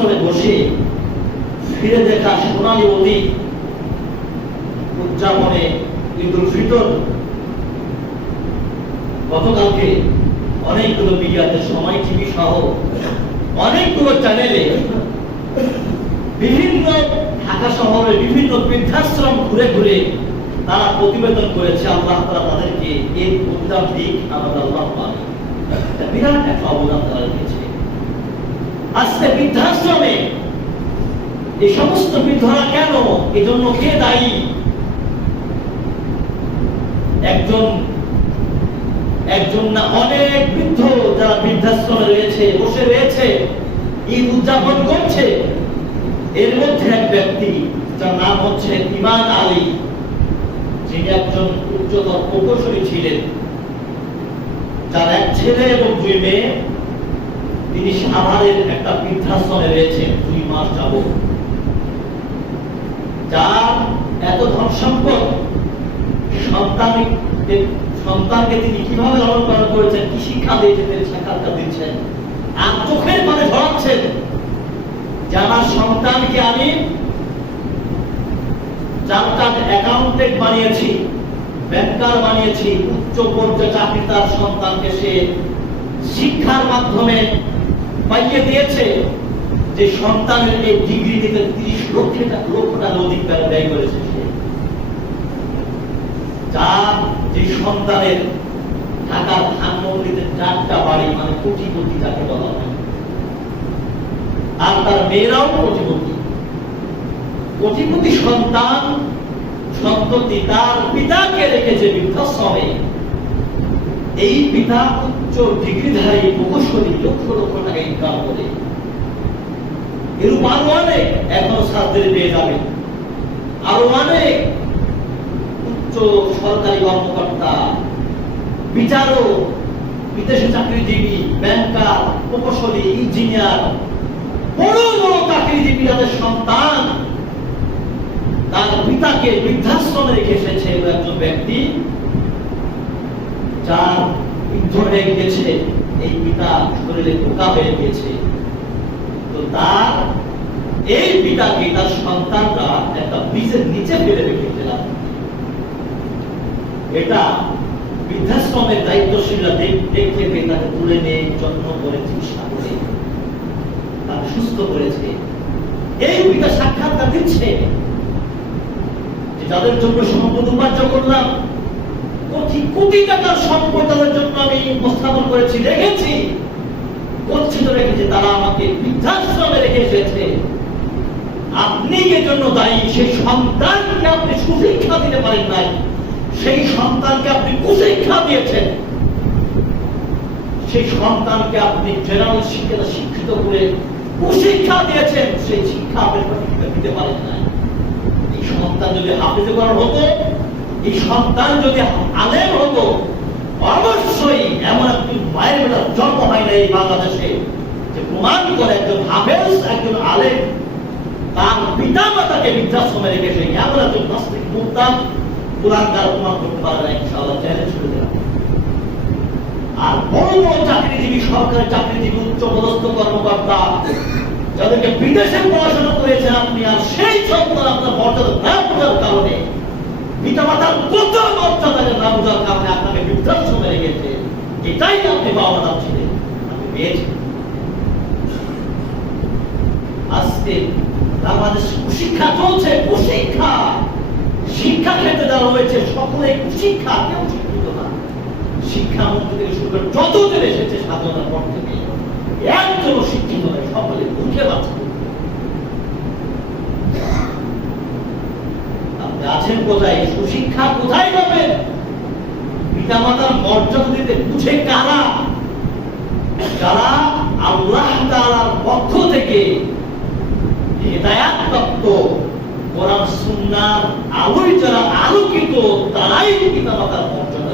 বৃদ্ধাশ্রমে বসে ফিরে দেখা সোনালী অতীত উদযাপনে ঈদুল ফিতর গতকালকে অনেকগুলো মিডিয়াতে, সময় টিভি সহ অনেকগুলো চ্যানেলে বিভিন্ন ঢাকা শহরে বিভিন্ন বৃদ্ধাশ্রম ঘুরে ঘুরে তারা প্রতিবেদন করেছে। আল্লাহ তাআলা তাদেরকে এর উত্তম দিক আমাদের আল্লাহ পাবে, বিরাট একটা অবদান তারা রেখেছে। আজকে বৃদ্ধাশ্রমে এই সমস্ত বৃদ্ধরা কেন, এজন্য কে দায়ী? একজন না অনেক বৃদ্ধ যারা বৃদ্ধাশ্রমে রয়েছে, বসে রয়েছে, ঈদ উদযাপন করছে। এর মধ্যে এক ব্যক্তি যার নাম হচ্ছে ইমান আলী, যিনি একজন উচ্চতর প্রকৌশলী ছিলেন, যার এক ছেলে এবং 2 মেয়ে। তিনি সাভারের একটা বৃদ্ধাশ্রমে রয়েছেন 2 মাস যাবত। যার এত ধন সম্পদ, সন্তানকে তিনি কিভাবে লালন পালন করেছেন, কি শিক্ষা দিয়েছেন, সাক্ষাৎকার দিচ্ছেন আর চোখের পানে ধরাচ্ছেন যে আমার সন্তানকে আমি চার্টার্ড অ্যাকাউন্টেন্ট বানিয়েছি, ব্যাংকার বানিয়েছি, উচ্চ পর্যায়ে চাকরি তার সন্তানকে সে শিক্ষার মাধ্যমে পাইয়ে দিয়েছে। যে সন্তানের এই ডিগ্রি নিতে 30 লক্ষ টাকা অধিক ব্যয় করেছে সে। যার যে সন্তানের ঢাকার ধানমন্ডিতে 4টা বাড়ি, মানে কোটিপতি যাকে বলা হয়, আর তার মেয়েরাও কোটিপতি সন্ততি তার পিতাকে রেখেছে বৃদ্ধাশ্রমে। এই পিতা উচ্চ ডিগ্রিধারী প্রকৌশলী, লক্ষ লক্ষ টাকা ইনকাম করে। এরূপ আরো অনেক এখনো ছাত্রদের পেয়ে যাবে, আরো অনেক উচ্চ সরকারি কর্মকর্তা, বিচারক, বিদেশে চাকরিজীবী, ব্যাংকার, প্রকৌশলী, ইঞ্জিনিয়ার, বড় বড় চাকরিজীবী যাদের সন্তান তার পিতাকে বৃদ্ধাশ্রমে রেখে এসেছে। একজন ব্যক্তি যার বৃদ্ধ হয়ে গেছে, এই পিতা শরীরে পোকা হয়ে গেছে, তো তার এই পিতাকে তার সন্তানরা একটা ব্রিজের নিচে ফেলে রেখেছিলাম। এটা বৃদ্ধাশ্রমের দায়িত্বশীলরা দেখে তাকে তুলে নিয়ে যত্ন করে চিকিৎসা করে তাকে সুস্থ করেছে। এই পিতা সাক্ষাৎকার দিচ্ছে যে যাদের জন্য সম্পদ উপার্জন করলাম, কোটি কোটি টাকার সম্পদ তাদের জন্য আমি উপস্থাপন করেছি, রেখেছি, গচ্ছিত রেখেছি, তারা আমাকে বৃদ্ধাশ্রমে রেখে এসেছে। আপনি এর জন্য দায়ী। সেই সন্তানকে আপনি সুশিক্ষা দিতে পারেন নাই, সেই সন্তানকে আপনি কুশিক্ষা দিয়েছেন, সেই সন্তানকে আপনি জেনারেল শিক্ষিত করে কুশিক্ষা দিয়েছেন, সেই শিক্ষা আপনি দিতে পারেন নাই। এই সন্তান যদি হাফেজে করার হতো, এই সন্তান যদি আলেম হতো, অবশ্যই এমন একটি মায়ের বেলার জন্ম হয় না এই বাংলাদেশে যে প্রমাণ করে একজন হাফেজ, একজন আলেম তার পিতা মাতাকে বৃদ্ধাশ্রমে রেখেছে। এমন একজন নাস্তিক মুক্তাম কুরআনকার প্রমাণ করতে পারে না, ইনশাআল্লাহ চ্যালেঞ্জ করে দেওয়া। আর বড় বড় চাকরিজীবী, সরকারি চাকরিজীবী, উচ্চ পদস্থ কর্মকর্তা যাদেরকে বিদেশে পড়াশোনা করেছেন আপনি, আর সেই সন্তান আপনার মর্যাদা না বোঝার কারণে, পিতা মাতার কত মর্যাদাকে না বোঝার কারণে আপনাকে বৃদ্ধাশ্রমে রেখেছে। এটাই আপনি বাবা মা ছিলেন, আপনি পেয়েছেন। আজকে বাংলাদেশ কুশিক্ষা চলছে, কুশিক্ষা। শিক্ষা ক্ষেত্রে যারা রয়েছে সকলে কুশিক্ষা, কেউ শিক্ষিত না। শিক্ষামন্ত্রী থেকে শুরু করে যতদিন এসেছে স্বাধীনতার পর থেকে একজন শিক্ষিত নয়, সকলে মুখে বাঁচে। আপনি আছেন কোথায়? সুশিক্ষা কোথায় পাবেন? পিতামাতার মর্যাদা দিতে বুঝে কারা? যারা আল্লাহ তাআলার পক্ষ থেকে হেদায়াত প্রাপ্ত, কোরআন সুন্নাহর আলোয় যারা আলোকিত, তারাই পিতামাতার মর্যাদা